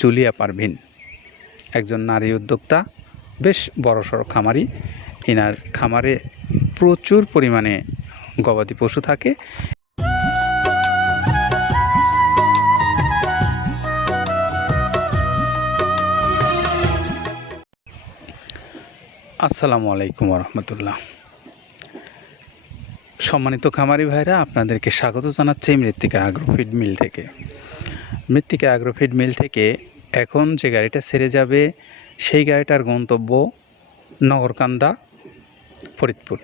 Julia Parvin. একজন নারী উদ্যোক্তা, বেশ বড়সড় খামারি। এনার খামারে প্রচুর পরিমাণে গবাদি পশু থাকে। আসসালামু আলাইকুম রহমতুল্লাহ সম্মানিত খামারি ভাইরা, আপনাদেরকে স্বাগত জানাচ্ছি মৃত্তিকা আগ্রোফিড মিল থেকে। মৃত্তিকা আগ্রোফিড মিল থেকে এখন যে গাড়িটা ছেড়ে যাবে, সেই গাড়িটার গন্তব্য নগরকান্দা, ফরিদপুর।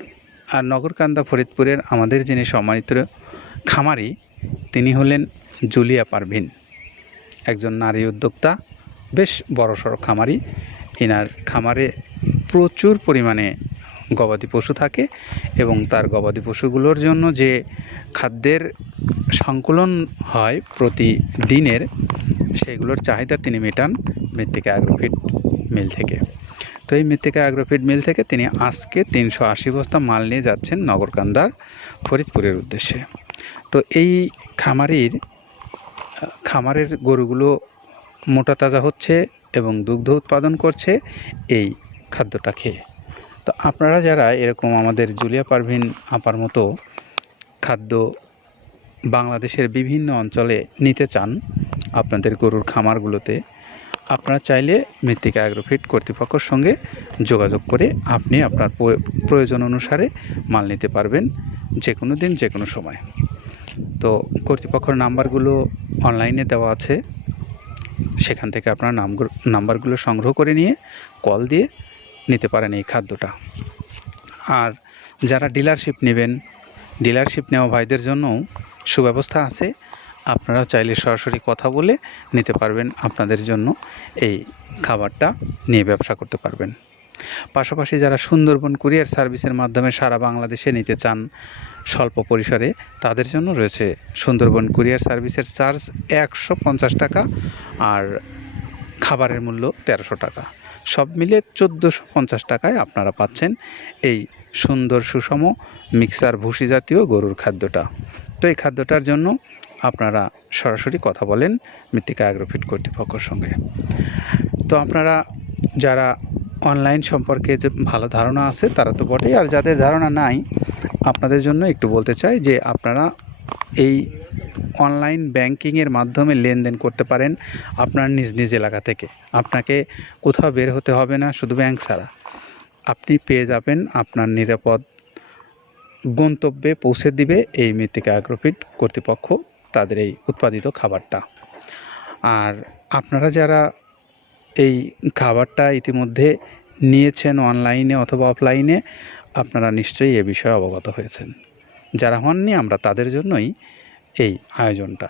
আর নগরকান্দা, ফরিদপুরের আমাদের যিনি সম্মানিত খামারি, তিনি হলেন জুলিয়া পারভিন। একজন নারী উদ্যোক্তা, বেশ বড়সড় খামারি। এনার খামারে প্রচুর পরিমাণে গবাদি পশু থাকে এবং তার গবাদি পশুগুলোর জন্য যে খাদ্যের সংকলন হয় প্রতিদিনের, সেগুলোর চাহিদা তিনি মেটান মৃত্তিকা অ্যাগ্রোফিড মিল থেকে। তো এই মৃত্তিকা অ্যাগ্রোফিড মিল থেকে তিনি আজকে তিনশো আশি বস্তা মাল নিয়ে যাচ্ছেন নগরকান্দার ফরিদপুরের উদ্দেশ্যে। তো এই খামারির, খামারের গরুগুলো মোটা তাজা হচ্ছে এবং দুগ্ধ উৎপাদন করছে এই খাদ্যটা খেয়ে। তো আপনারা যারা এরকম আমাদের জুলিয়া পারভিন আপার মতো খাদ্য বাংলাদেশের বিভিন্ন অঞ্চলে নিতে চান আপনাদের গরুর খামারগুলোতে, আপনারা চাইলে মৃত্তিকা অ্যাগ্রোফিট কর্তৃপক্ষের সঙ্গে যোগাযোগ করে আপনি আপনার প্রয়োজন অনুসারে মাল নিতে পারবেন যে কোনো দিন যে কোনো সময়। তো কর্তৃপক্ষের নাম্বারগুলো অনলাইনে দেওয়া আছে। সেখান থেকে আপনার নামগুলো, নাম্বারগুলো সংগ্রহ করে নিয়ে কল দিয়ে নিতে পারেন এই খাদ্যটা। আর যারা ডিলারশিপ নেবেন, ডিলারশিপ নেওয়া ভাইদের জন্যও সুব্যবস্থা আছে। আপনারা চাইলে সরাসরি কথা বলে নিতে পারবেন আপনাদের জন্য এই খাবারটা নিয়ে ব্যবসা করতে পারবেন। পাশাপাশি যারা সুন্দরবন কুরিয়ার সার্ভিসের মাধ্যমে সারা বাংলাদেশে নিতে চান স্বল্প পরিসরে, তাদের জন্য রয়েছে সুন্দরবন কুরিয়ার সার্ভিসের চার্জ একশো পঞ্চাশ টাকা আর খাবারের মূল্য তেরোশো টাকা। সব মিলে চোদ্দোশো পঞ্চাশ টাকায় আপনারা পাচ্ছেন এই সুন্দর সুষম মিক্সার ভুসি জাতীয় গরুর খাদ্যটা। তো এই খাদ্যটার জন্য আপনারা সরাসরি কথা বলেন মৃত্তিকা অ্যাগ্রোফিট কর্তৃপক্ষের সঙ্গে। তো আপনারা যারা অনলাইন সম্পর্কে যে ভালো ধারণা আছে তারা তো বটেই, আর যাদের ধারণা নাই, আপনাদের জন্য একটু বলতে চাই যে আপনারা এই অনলাইন ব্যাংকিংয়ের মাধ্যমে লেনদেন করতে পারেন আপনার নিজ নিজ এলাকা থেকে। আপনাকে কোথাও বের হতে হবে না, শুধু ব্যাংক ছাড়া। আপনি পেয়ে যাবেন আপনার নিরাপদ গন্তব্যে পৌঁছে দিবে এই মৃত্তিকা অ্যাগ্রোফিট কর্তৃপক্ষ তাদের এই উৎপাদিত খাবারটা। আর আপনারা যারা এই খাবারটা ইতিমধ্যে নিয়েছেন অনলাইনে অথবা অফলাইনে, আপনারা নিশ্চয়ই এ বিষয়ে অবগত হয়েছেন। যারা হননি, আমরা তাদের জন্যই এই আয়োজনটা।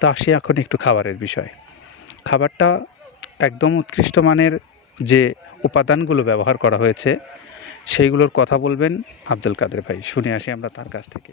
তো আসি এখন একটু খাবারের বিষয়। খাবারটা একদম উৎকৃষ্ট মানের যে উপাদানগুলো ব্যবহার করা হয়েছে, সেইগুলোর কথা বলবেন আব্দুল কাদের ভাই। শুনে আসি আমরা তার কাছ থেকে।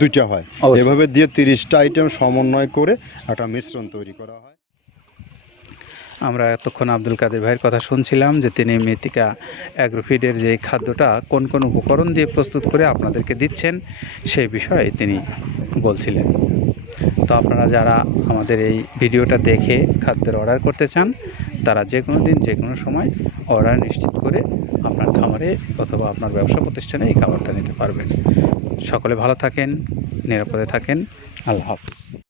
দুইটা হয়। এভাবে দিয়ে তিরিশটা আইটেম সমন্বয় করে একটা মিশ্রণ তৈরি করা হয়। আমরা এতক্ষণ আব্দুল কাদের ভাইয়ের কথা শুনছিলাম যে তিনি মৃত্তিকা অ্যাগ্রোফিডের যে খাদ্যটা কোন কোন উপকরণ দিয়ে প্রস্তুত করে আপনাদেরকে দিচ্ছেন সেই বিষয়ে তিনি বলছিলেন। তো আপনারা যারা আমাদের এই ভিডিওটা দেখে খাদ্যের অর্ডার করতে চান তারা যে কোনো দিন যে কোনো সময় অর্ডার নিশ্চিত করে আপনার খামারে অথবা আপনার ব্যবসা প্রতিষ্ঠানে এই খাবারটা নিতে পারবেন। সকলে ভালো থাকেন নিরাপদে থাকেন। আল্লাহ হাফিজ।